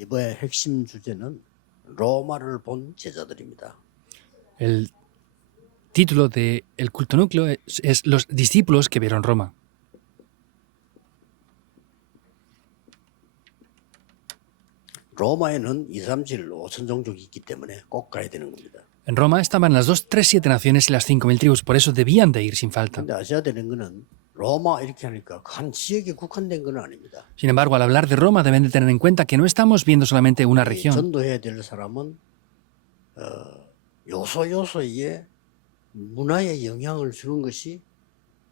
이번의 핵심 주제는 로마를 본 제자들입니다. El título del culto núcleo es Los discípulos que vieron Roma. 로마에는 2, 3, 7, 5천 종족이 있기 때문에 꼭 가야 되는 겁니다. En Roma estaban las 2, 3, 7 naciones y las 5.000 tribus, por eso debían de ir sin falta. 근데 아셔야 되는 거는 로마 이렇게 하니까 한 지역에 국한된 건 아닙니다. Sin embargo, al hablar de Roma deben de tener en cuenta que no estamos viendo solamente una 이 región. 전도해야 될 사람은 요소에 문화에 영향을 주는 것이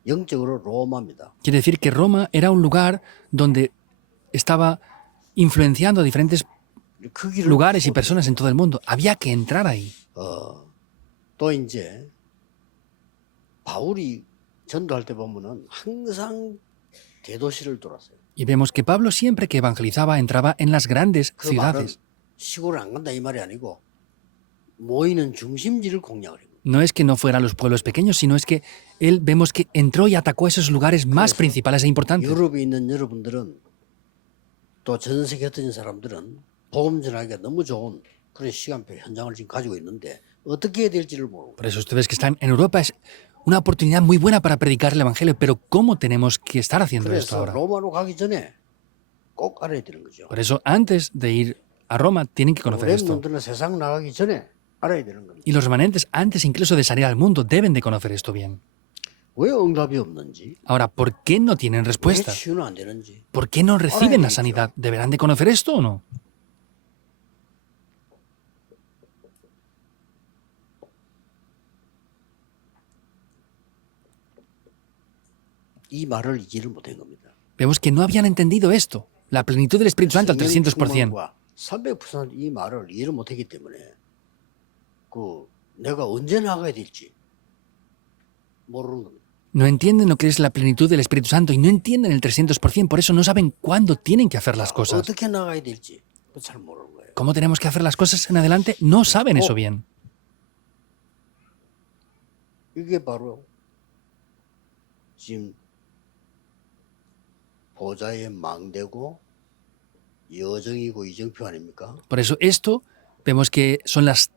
영적으로 로마입니다. Quiere decir que Roma era un lugar donde estaba influenciando a diferentes 그 길을 lugares y personas en todo el mundo. Había que entrar ahí. 또 이제 바울이 전도할 때 보면은 항상 대도시를 돌았어요. Y vemos que Pablo siempre que evangelizaba entraba en las grandes 그 말은 ciudades. 시골을 안 간다 이 말이 아니고 모이는 중심지를 공략을 해요. No es que no fuera a los pueblos pequeños, sino es que él vemos que entró y atacó esos lugares más principales e importantes. 유럽에 있는 여러분들은 또 전 세계 흩어진 사람들은 복음 전하기가 너무 좋은 그런 시간표 현장을 지금 가지고 있는데 어떻게 해야 될지를 모르고 Por eso ustedes que están en Europa es una oportunidad muy buena para predicar el Evangelio, pero ¿cómo tenemos que estar haciendo esto 그래서 ahora? 로마로 가기 전에 꼭 알아야 되는 거죠. Por eso antes de ir a Roma tienen que conocer esto. 렘넌트는 세상 나가기 전에 알아야 되는 겁니다. Y los remanentes antes incluso de salir al mundo deben de conocer esto bien. 왜 응답이 없는지, Ahora, ¿por qué no tienen 왜 respuesta? 치유는 안 되는지. ¿Por qué no reciben la sanidad? ¿Deberán de conocer esto o no? 이 말을 이해를 못한 겁니다. Vemos que no habían entendido esto, la plenitud del Espíritu Santo al 300%. 300%이 말을 이해를 못했기 때문에 내가 언제 나가야 될지 모르는 겁니다. No entienden lo que es la plenitud del Espíritu Santo y no entienden el 300%, por eso no saben cuándo tienen que hacer las cosas. 어떻게 나가야 될지 잘 모르는 거예요. ¿Cómo tenemos que hacer las cosas en adelante? No saben eso bien. 이게 바로 지금 보좌의 망대고 여정이고 이정표 아닙니까? Por eso esto vemos que son las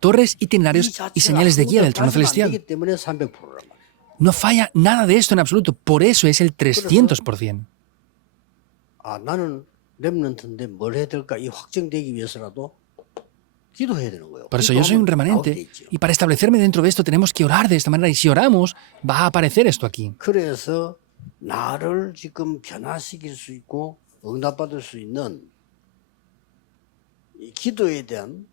torres, itinerarios y señales de guía del trono celestial. 되기 때문에 300%란 말이에요. No falla nada de esto en absoluto, por eso es el 300%. 나는 렘넌트인데 뭘 해야 될까 이 확정되기 위해서라도 기도해야 되는 거예요. Por eso yo soy un remanente y para establecerme dentro de esto tenemos que orar de esta manera y si oramos va a aparecer esto aquí. 그래서 나를 지금 변화시킬 수 있고 응답받을 수 있는 이 기도에 대한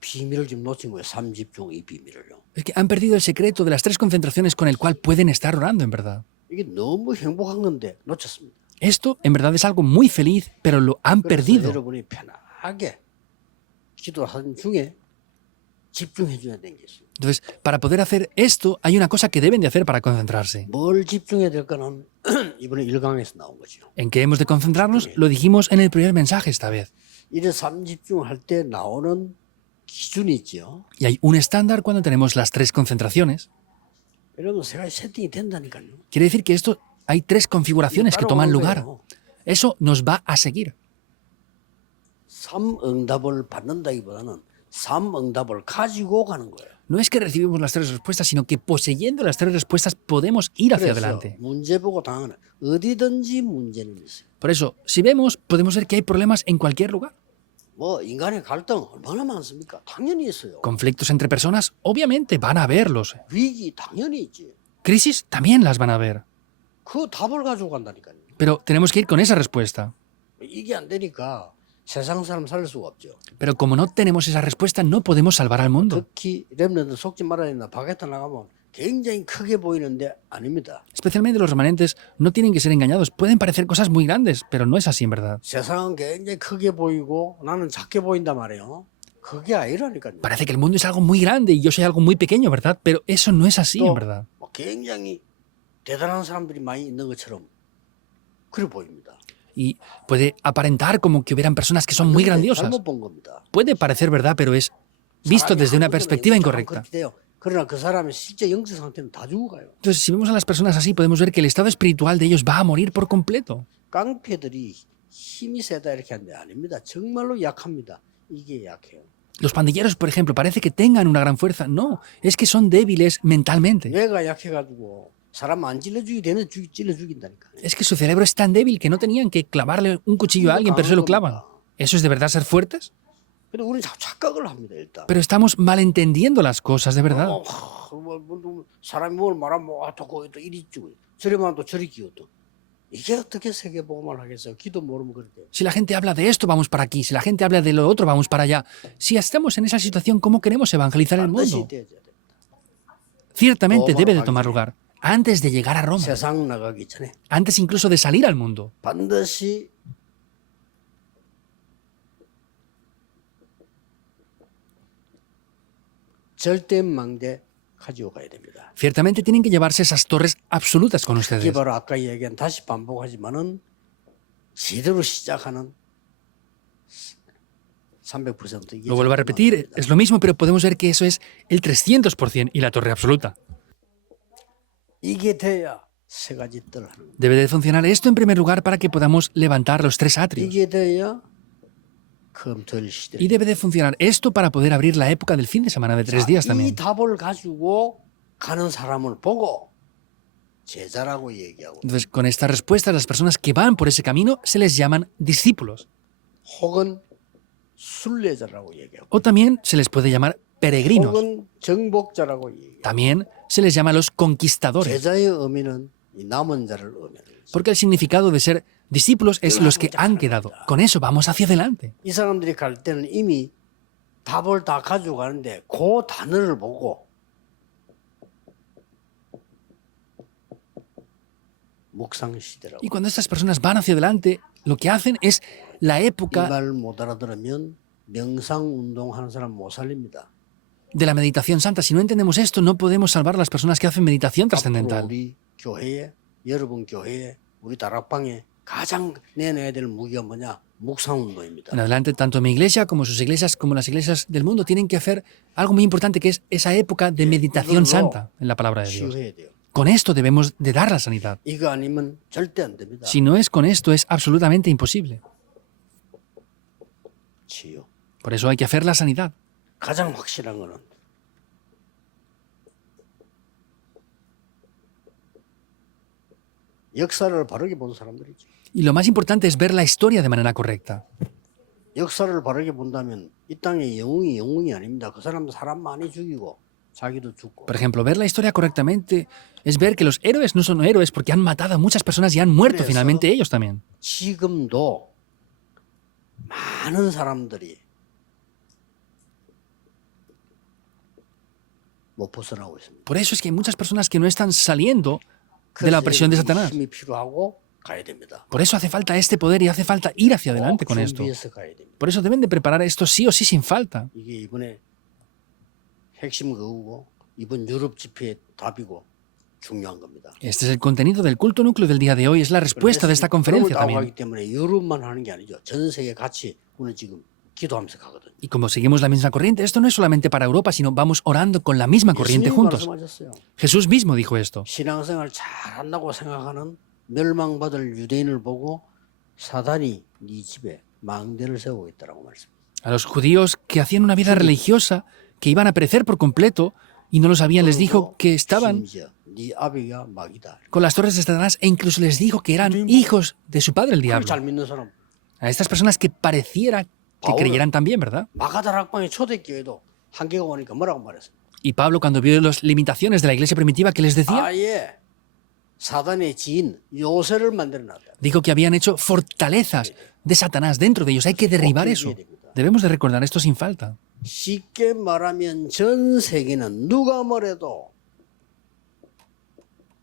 비밀을 지금 놓친 거예요. 3집중 이 비밀을요. Es que han perdido el secreto de las 3 concentraciones con el cual pueden estar orando en verdad. 이게 너무 행복한 건데 놓쳤습니다. Esto en verdad es algo muy feliz, pero lo han 그래서 perdido. 여러분이 편하게 기도하는 중에 집중해 줘야 되는 게 있어요. Entonces, para poder hacer esto, hay una cosa que deben de hacer para concentrarse. 뭘 집중해야 될까는 이번에 1강에서 나온 거죠. ¿En qué hemos de concentrarnos? Lo dijimos en el primer mensaje esta vez. 이래 3집중할 때 나오는 기준이 있죠. Y hay un estándar cuando tenemos las 3 concentraciones. 여러분 세 가지 세팅이 된다니까요. Quiere decir que esto hay 3 configuraciones que toman lugar. Eso nos va a seguir. 3응답을 받는다기보다는 3응답을 가지고 가는 거예요. No es que recibimos las 3 respuestas, sino que poseyendo las 3 respuestas podemos ir hacia 그래서 adelante. 문제 보고 당하는 어디든지 문제는 있어요. Por eso, si vemos, podemos ver que hay problemas en cualquier lugar. 뭐 인간의 갈등 얼마나 많습니까? 당연히 있어요. Conflictos entre personas, obviamente van a haberlos. 위기 당연히 있지. Crisis también las van a ver. 그 답을 가지고 간다니까요. Pero tenemos que ir con esa respuesta. 이게 안 되니까 세상 사람 살릴 수가 없죠. Pero como no tenemos esa respuesta, no podemos salvar al mundo. 특히 렘넌트 속지 말아야 된다. 바게트 나가면 굉장히 크게 보이는데 아닙니다. Especialmente los remanentes no tienen que ser engañados. Pueden parecer cosas muy grandes, pero no es así en verdad. 세상은 굉장히 크게 보이고 나는 작게 보인단 말이에요. 그게 아니라니까요. Parece que el mundo es algo muy grande y yo soy algo muy pequeño, ¿verdad? Pero eso no es así en verdad. 굉장히 대단한 사람들이 많이 있는 것처럼 그래 보입니다. Y puede aparentar como que hubieran personas que son muy grandiosas. 잘못 본 겁니다. Puede parecer verdad, pero es visto desde una perspectiva incorrecta. 그러나 그 사람의 실제 영적 상태는 다 죽어가요. Entonces, si vemos a las personas así, podemos ver que el estado espiritual de ellos va a morir por completo. 깡패들이 힘이 세다 이렇게 하는데 아닙니다. 정말로 약합니다. 이게 약해요. Los pandilleros, por ejemplo, parece que tengan una gran fuerza. No, es que son débiles mentalmente. 뇌가 약해가지고 사람 안 찔러 죽이 되는 찔러 죽인다니까. Es que su cerebro es tan débil que no tenían que clavarle un cuchillo a alguien, pero se lo clavan. ¿Eso es de verdad ser fuertes? 근데 우리는 자꾸 착각을 합니다. 일단. Pero estamos malentendiendo las cosas de verdad. 사람이 뭘 말하면 또 또 이리 죽어. 저리만 또 저리 기어도. 이게 어떻게 세계복음을 하겠어요? 기도 모르면 그렇게. Si la gente habla de esto, vamos para aquí. Si la gente habla de lo otro, vamos para allá. Si estamos en esa situación, ¿cómo queremos evangelizar el 반드시 mundo? 되어야 돼. Ciertamente debe de tomar lugar antes de llegar a Roma, 세상 나가기 전에 antes incluso de salir al mundo. 반드시 절대망대 가지고 가야 됩니다. Ciertamente tienen que llevarse esas torres absolutas con 이게 ustedes. 바로 아까 얘기한 다시 반복하지만은 제대로 시작하는 300% 이게 Lo vuelvo a repetir, es lo mismo, pero podemos ver que eso es el 300% y la torre absoluta. 이게 돼야 세 가지 뜰 하는 거예요. Debe de funcionar esto en primer lugar para que podamos levantar los 3 atrios. 이게 돼야 금토일 시대. Y debe de funcionar esto para poder abrir la época del fin de semana de 3 días 이 también. 답을 가지고 가는 사람을 보고 제자라고 얘기하고 Entonces, con esta respuesta, las personas que van por ese camino se les llaman discípulos. 혹은 순례자라고 얘기하고 O también se les puede llamar peregrinos. 혹은 정복자라고 얘기해요. También se les llama los conquistadores. 제자의 의미는 이 남은 자를 의미하는 거죠. Porque el significado de ser discípulos es los que han quedado. Con eso vamos hacia adelante. 이 사람들이 갈 때는 이미 답을 다 가지고 가는데 그 단어를 보고 묵상 시대라고 Y cuando estas personas van hacia adelante, lo que hacen es la 이 época 말 못 알아들으면 명상 운동하는 사람 못 살립니다. de la meditación santa. Si no entendemos esto, no podemos salvar a las personas que hacen meditación 앞으로 trascendental. 우리 교회에 여러분 교회에 우리 다락방에 가장 내놔야 될 무기가 뭐냐? 묵상 운동입니다. En adelante, tanto mi iglesia como sus iglesias, como las iglesias del mundo, tienen que hacer algo muy importante, que es esa época de meditación santa en la palabra de Dios. 치유해야 돼요. Con esto debemos de dar la sanidad. 이거 아니면 절대 안 됩니다. Si no es con esto, es absolutamente imposible. 치유. Por eso hay que hacer la sanidad. 가장 확실한 거는 역사를 바르게 본 사람들이죠. Y lo más importante es ver la historia de manera correcta. 역사를 바르게 본다면 이 땅의 영웅이 아닙니다. 그 사람도 사람 많이 죽이고 자기도 죽고. Por ejemplo, ver la historia correctamente es ver que los héroes no son héroes porque han matado a muchas personas y han muerto Eso. finalmente ellos también. 지금도 많은 사람들이 못 벗어나고 있습니다. Por eso es que hay muchas personas que no están saliendo de la 그래서 opresión de 이 Satanás. 힘이 필요하고 가야 됩니다. Por eso hace falta este poder y hace falta ir hacia adelante con esto. 준비해서 가야 됩니다. Por eso deben de preparar esto sí o sí sin falta. 이게 이번에 핵심 그거고 이번 유럽 집회의 답이고 중요한 겁니다. Este es el contenido del culto núcleo del día de hoy, es la respuesta de esta conferencia 하기 también. 때문에 유럽만 하는 게 아니죠. 전 세계 같이 우리는 지금 기도하면서 가거든요. Y como seguimos la misma corriente, esto no es solamente para Europa, sino vamos orando con la misma corriente 예수님이 juntos. 말씀하셨어요. Jesús mismo dijo esto. 신앙생활 잘한다고 생각하는 멸망받을 유대인을 보고 사단이 네 집에 망대를 세우고 있다라고 말씀합니다. A los judíos que hacían una vida religiosa, que iban a perecer por completo y no lo sabían, les dijo que estaban 심지어 네 아비가 마귀다. con las torres de Satanás e incluso les dijo que eran hijos de su padre el 그걸 diablo. 잘 믿는 사람 A estas personas que pareciera que creyeran también, ¿verdad? 마가다락방의 초대교회도 한계가 오니까 뭐라고 말했어요? Y Pablo, cuando vio las limitaciones de la iglesia primitiva, ¿qué les decía? 아예 사단의 지인 요새를 만들어놨다. Dijo que habían hecho fortalezas de Satanás dentro de ellos. Hay que derribar eso. Debemos de recordar esto sin falta. 쉽게 말하면 전 세계는 누가 뭐래도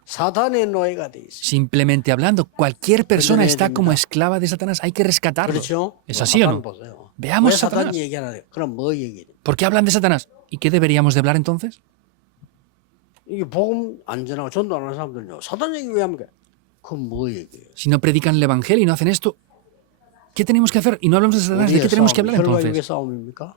사단의 노예가 돼 있어요. Simplemente hablando, cualquier persona está como esclava de Satanás. Hay que rescatarlo. 그렇죠? ¿Es así o 사단 no? 보세요. Veamos 왜 사단 Satanás. 얘기하나 돼요? 그럼 뭐 얘기해야 돼요? ¿Por qué hablan de Satanás? ¿Y qué deberíamos de hablar entonces? 이게 복음 안 전하고 전도 안 하는 사람들은요. 사단 얘기 왜 합니까? 그럼 뭐 얘기해요? Si no predican el evangelio y no hacen esto, ¿qué tenemos que hacer? Y no hablamos de Satanás. ¿De qué tenemos que hablar 혈과 육의 entonces? 싸움입니까?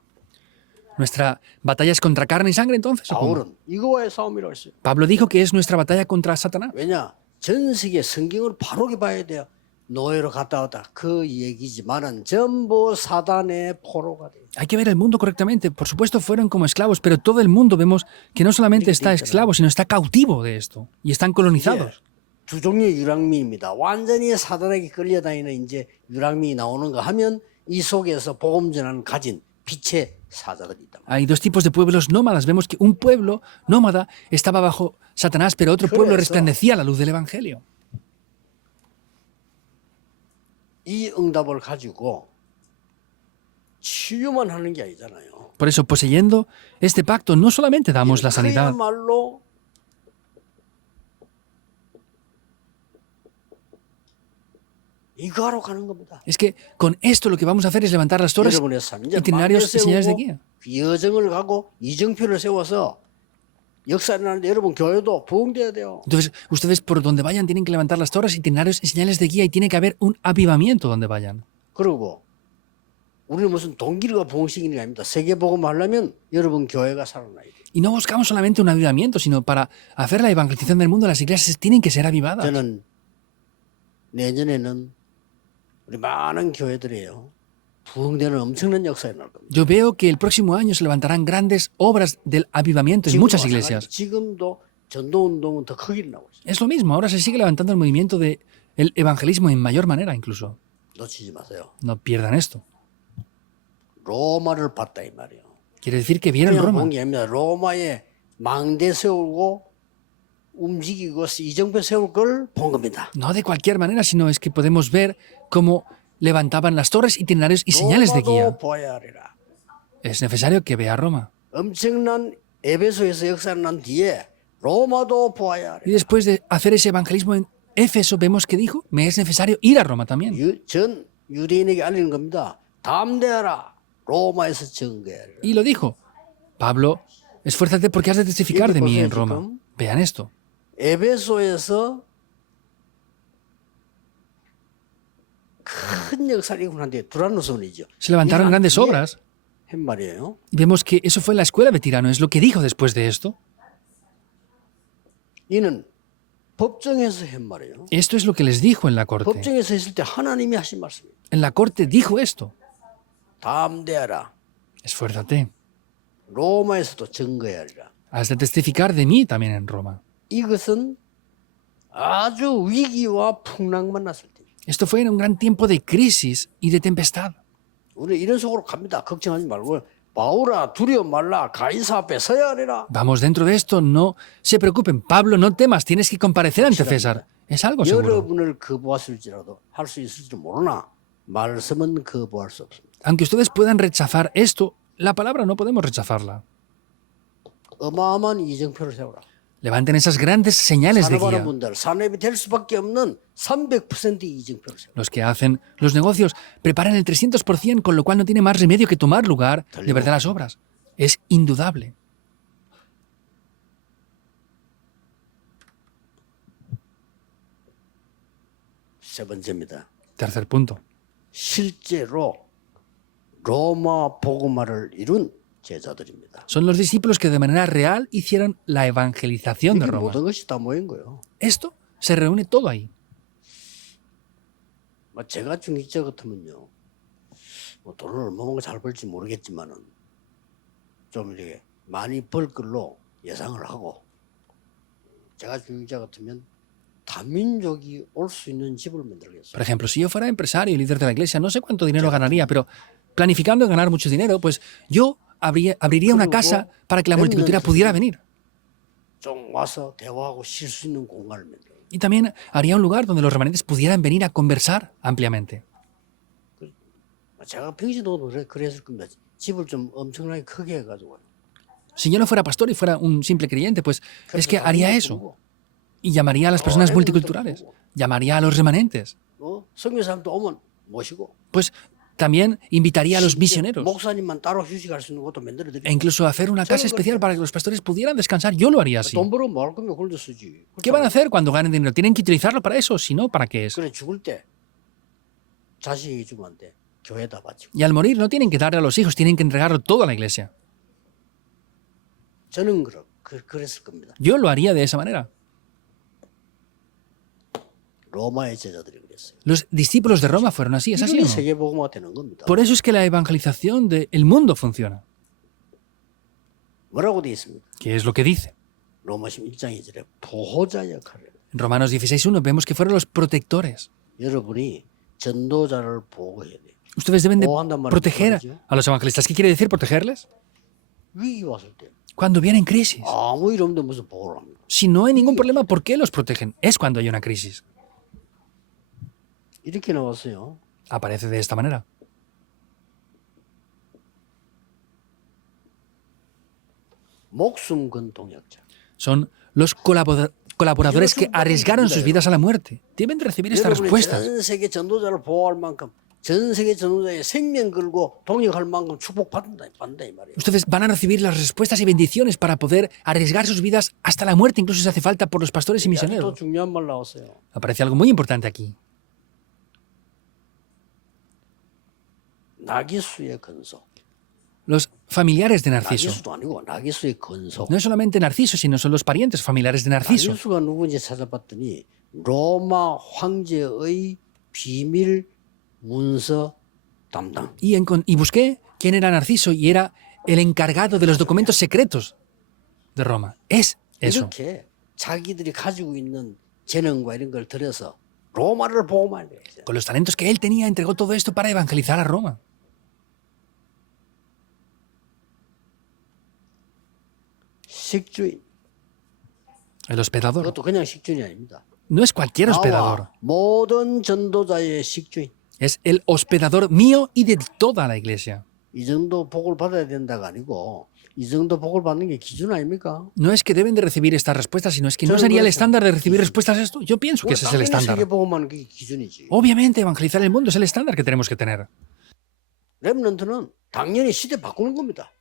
¿Nuestra batalla es contra carne y sangre entonces? ¿O cómo? 바울은 이거와의 싸움이라고 했어요. Pablo dijo que es nuestra batalla contra Satanás. 왜냐? 전 세계 성경을 바르게 봐야 돼요. 노예로 갔다 왔다 그 얘기지만은 전부 사단의 포로가 돼요. Hay que ver el mundo correctamente. Por supuesto, fueron como esclavos, pero todo el mundo vemos que no solamente está esclavo, sino está cautivo de esto. Y están colonizados. 두 종류의 유랑민입니다. 완전히 사단에게 끌려다니는 이제 유랑민이 나오는 거 하면 이 속에서 복음 전하는 가진 빛의 사자들이 있다. Hay dos tipos de pueblos nómadas. Vemos que un pueblo nómada estaba bajo Satanás, pero otro pueblo resplandecía a la luz del Evangelio. 이 응답을 가지고 치유만 하는 게 아니잖아요. Por eso, poseyendo este pacto, no solamente damos la sanidad, 그야말로 이거 하러 가는 겁니다. es que con esto lo que vamos a hacer es levantar las torres, 여러분의 삶 이제 itinerarios y señales de guía. 여정을 가고 이정표를 세워서 역사를 하는데 여러분 교회도 부흥돼야 돼요. Entonces, ustedes por donde vayan tienen que levantar las torres, itinerarios y señales de guía y tiene que haber un avivamiento donde vayan. 그리고 우리는 무슨 동기가 부흥시키는 게 아닙니다. 세계 복음 하려면 여러분 교회가 살아나야 돼요. Y no buscamos solamente un avivamiento, sino para hacer la evangelización del mundo, las iglesias tienen que ser avivadas. 저는 내년에는 우리 많은 교회들이에요. 부흥되는 엄청난 역사에 나올 겁니다. Yo veo que el próximo año se levantarán grandes obras del avivamiento en muchas iglesias. 지금도 전도 운동은 더 크게 나오고 있어요. Es lo mismo, ahora se sigue levantando el movimiento del evangelismo en mayor manera incluso. 놓치지 마세요. No pierdan esto. 로마를 봤다 이 말이에요. Quiere decir que vieron 그냥 Roma. 본 게 아닙니다. 로마에 망대 세우고 움직이고 이정표 세울 걸 본 겁니다. No de cualquier manera, sino es que podemos ver cómo levantaban las torres, itinerarios y señales de guía. 로마도 보아야 하리라. Es necesario que vea Roma. 엄청난 에베소에서 역사를 난 뒤에 로마도 보아야 Y 하리라. después de hacer ese evangelismo en Éfeso, vemos que dijo, me es necesario ir a Roma también. 전 유대인에게 알리는 겁니다. 담대하라. 로마에서 증거하리라. Y lo dijo. Pablo, esfuérzate porque has de testificar de mí en Roma. Vean esto. 에베소에서 큰 역사를 이루고 난 뒤에 두란노선이죠. Se levantaron grandes obras. 한 말이에요. Y vemos que eso fue la escuela de Tirano. Es lo que dijo después de esto. 이는 법정에서 한 말이에요. Esto es lo que les dijo en la corte. 법정에서 했을 때 하나님이 하신 말씀이에요. En la corte dijo esto. 담대하라. Esfuérzate. 로마에서도 증거해야 하리라. Has de testificar de mí también en Roma. 이것은 아주 위기와 풍랑만 났을 때. Esto fue en un gran tiempo de crisis y de tempestad. 우리 이런 속으로 갑니다. 걱정하지 말고 바울아 두려워 말라. 가이사 앞에 서야 하리라. Vamos dentro de esto, no se preocupen. Pablo, no temas, tienes que comparecer ante César. Es algo seguro. 여러분을 거부했을지라도 할 수 있을지 모르나 말씀은 거부할 수 없습니다. Aunque ustedes puedan rechazar esto, la palabra no podemos rechazarla. 어마어마한 이정표를 세워라. Levanten esas grandes señales de 산업하는 guía. 분들 산업이 될 수밖에 없는 300% 이정표를 세워라. Los que hacen los negocios preparan el 300%, con lo cual no tiene más remedio que tomar lugar de verdad las obras. Es indudable. 세 번째입니다. Tercer punto. 실제로 로마 복음화를 이룬 제자들입니다. Son los discípulos que de manera real hicieron la evangelización de 이게 Roma. 모든 것이 다 모인 거예요. Esto se reúne todo ahí. 제가 중직자 같으면요, 뭐 돈을 얼마나 잘 벌지 모르겠지만은 좀 이렇게 많이 벌 걸로 예상을 하고, 제가 중직자 같으면 다민족이 올 수 있는 집을 만들겠어요. Por ejemplo, si yo fuera empresario y líder de la iglesia, no sé cuánto dinero ganaría, pero planificando ganar mucho dinero, pues yo abriría una casa para que la multicultura pudiera venir. 좀 와서 대화하고 쉴 수 있는 공간을 만들어요. Y también haría un lugar donde los remanentes pudieran venir a conversar ampliamente. 제가 평시도 그랬을 겁니다. 집을 좀 엄청나게 크게 해가지고. Si yo no fuera pastor y fuera un simple creyente, pues es que haría eso. Y llamaría a las personas multiculturales. Llamaría a los remanentes. 선교사람도 오면 모시고. Pues también invitaría a los misioneros. 목사님만 따로 휴식할 수 있는 것도 E 만들어드리고. incluso hacer una casa especial para que los pastores pudieran descansar. Yo lo haría así. 돈 벌어 뭐할 거면 그걸 쓰지. ¿Qué van a hacer cuando ganen dinero? ¿Tienen que utilizarlo para eso? Si no, ¿para qué es? 그래 죽을 때 자식이 주면 안 돼. 교회다 바치고. Y al morir no tienen que darle a los hijos, tienen que entregarlo todo a la iglesia. 저는 그랬을 겁니다. Yo lo haría de esa manera. 로마의 제자들이 그랬어요. Los discípulos de Roma fueron así, ¿es así o 이분이 no? 세계복음화 되는 겁니다. Por eso es que la evangelización del mundo funciona. 뭐라고 돼 있습니까? ¿Qué es lo que dice? 로마심 1장 2절에 보호자 역할을 해요. En Romanos 16.1 vemos que fueron los protectores. 여러분이 전도자를 보호해야 돼요. Ustedes deben de 보호한단 말은 proteger 무슨 말이죠? a los evangelistas. ¿Qué quiere decir protegerles? 위기 왔을 때 Cuando vienen crisis. 아무 일 없는데 무슨 보호를 합니까? Si no hay ningún problema, ¿por qué los protegen? Es cuando hay una crisis. 이렇게 나왔어요. Aparece de esta manera. 목숨 건 동역자. Son los colaboradores que arriesgaron sus vidas a la muerte. Deben de recibir estas 여러분이 respuestas. 전 세계 전도자를 보호할 만큼 전 세계 전도자의 생명 걸고 동역할 만큼 축복받는다 이 말이에요. Ustedes van a recibir las respuestas y bendiciones para poder arriesgar sus vidas hasta la muerte, incluso si hace falta por los pastores y 또 misioneros. 중요한 말 나왔어요. Aparece algo muy importante aquí. 나기수의 건속. Los familiares de Narciso. 나기수도 아니고 나기수의 건속. No es solamente Narciso, sino son los parientes familiares de Narciso. 나기수가 누군지 찾아봤더니 로마 황제의 비밀 문서 담당. Y busqué quién era Narciso y era el encargado de los documentos secretos de Roma. Es eso. 이렇게 자기들이 가지고 있는 재능과 이런 걸 들여서 로마를 보호만 해요. Con los talentos que él tenía, entregó todo esto para evangelizar a Roma. 식주인. El hospedador. 그것도 그냥 식주인이 아닙니다. No es cualquier hospedador. 나와 모든 전도자의 식주인. Es el hospedador mío y de toda la iglesia. 이 정도 복을 받아야 된다가 아니고 이 정도 복을 받는 게 기준 아닙니까? No es que deben de recibir estas respuestas, sino es que no sería el estándar de recibir respuestas a esto. Yo pienso que ese es el 당연히 estándar. 세계 복음하는 게 기준이지. Obviamente, evangelizar el mundo es el estándar que tenemos que tener. 렘넌트는 당연히 시대 바꾸는 겁니다.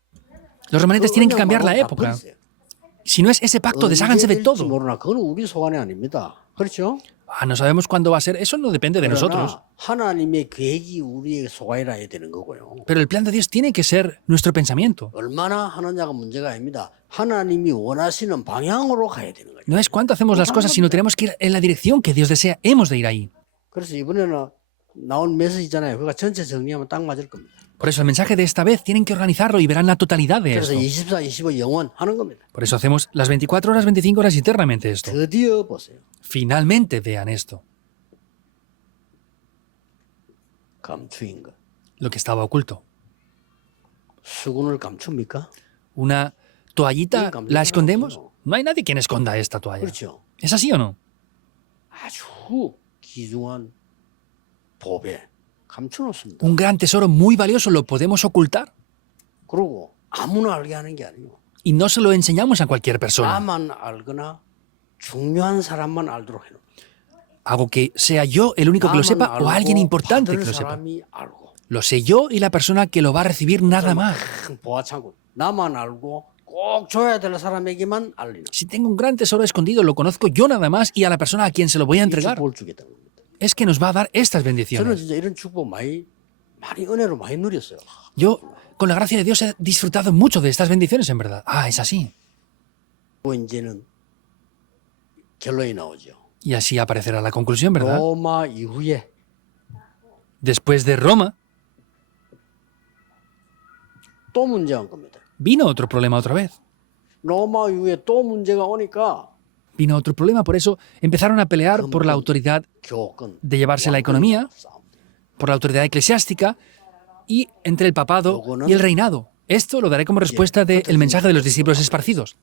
Los remanentes tienen que 그냥 cambiar la 다 época. 버리세요. Si no es ese pacto, desháganse de 언제 될지 todo. 모르나 그건 우리 소관이 아닙니다. 그렇죠? Ah, no sabemos cuándo va a ser. Eso no depende de nosotros. 그러나 하나님의 계획이 우리의 소관이라 해야 되는 거고요. Pero el plan de Dios tiene que ser nuestro pensamiento. 얼마나 하느냐가 문제가 아닙니다. 하나님이 원하시는 방향으로 가야 되는 거예요. No es cuánto hacemos las cosas, sino tenemos que ir en la dirección que Dios desea. Hemos de ir ahí. 그래서 이번에는 나온 메시지잖아요. 그러니까 전체 정리하면 딱 맞을 겁니다. Por eso el mensaje de esta vez tienen que organizarlo y verán la totalidad de 그래서 esto. 24, 25 영원 하는 겁니다. Por eso hacemos las 24 horas, 25 horas eternamente esto. 드디어 보세요. Finalmente vean esto, 감추인 것. lo que estaba oculto. 수군을 감춥니까? ¿Una toallita la escondemos? No hay nadie quien esconda esta toalla. 그렇죠. ¿Es así o no? 아주 귀중한 보배 감춰놓습니다. Un gran tesoro muy valioso lo podemos ocultar 그리고 아무나 알게 하는 게 아니고 y no se lo enseñamos a cualquier persona. 나만 알거나 중요한 사람만 알도록 해놓은 Hago que sea yo el único que lo sepa o alguien importante que 받을 lo sepa. 사람이 알고 Lo sé yo y la persona que lo va a recibir nada más. 큰 보화창고 나만 알고 꼭 줘야 될 사람에게만 알리는 Si tengo un gran tesoro escondido, lo conozco yo nada más y a la persona a quien se lo voy a 이 entregar. 축복을 주겠다는 겁니다. Es que nos va a dar estas 저는 bendiciones. 진짜 이런 축복 많이 은혜로 많이 누렸어요. Yo, con la gracia de Dios, he disfrutado mucho de estas bendiciones, en verdad. Ah, es así. 이제는 결론이 나오죠. Y así aparecerá la conclusión, ¿verdad? 로마 이후에 Después de Roma, 또 문제가 온 겁니다. vino otro problema otra vez. 로마 이후에 또 문제가 오니까 Vino otro problema, por eso empezaron a pelear por la autoridad 교권 de llevarse la economía, por la autoridad eclesiástica y entre el papado y el reinado. Esto lo daré como respuesta del mensaje de los discípulos esparcidos.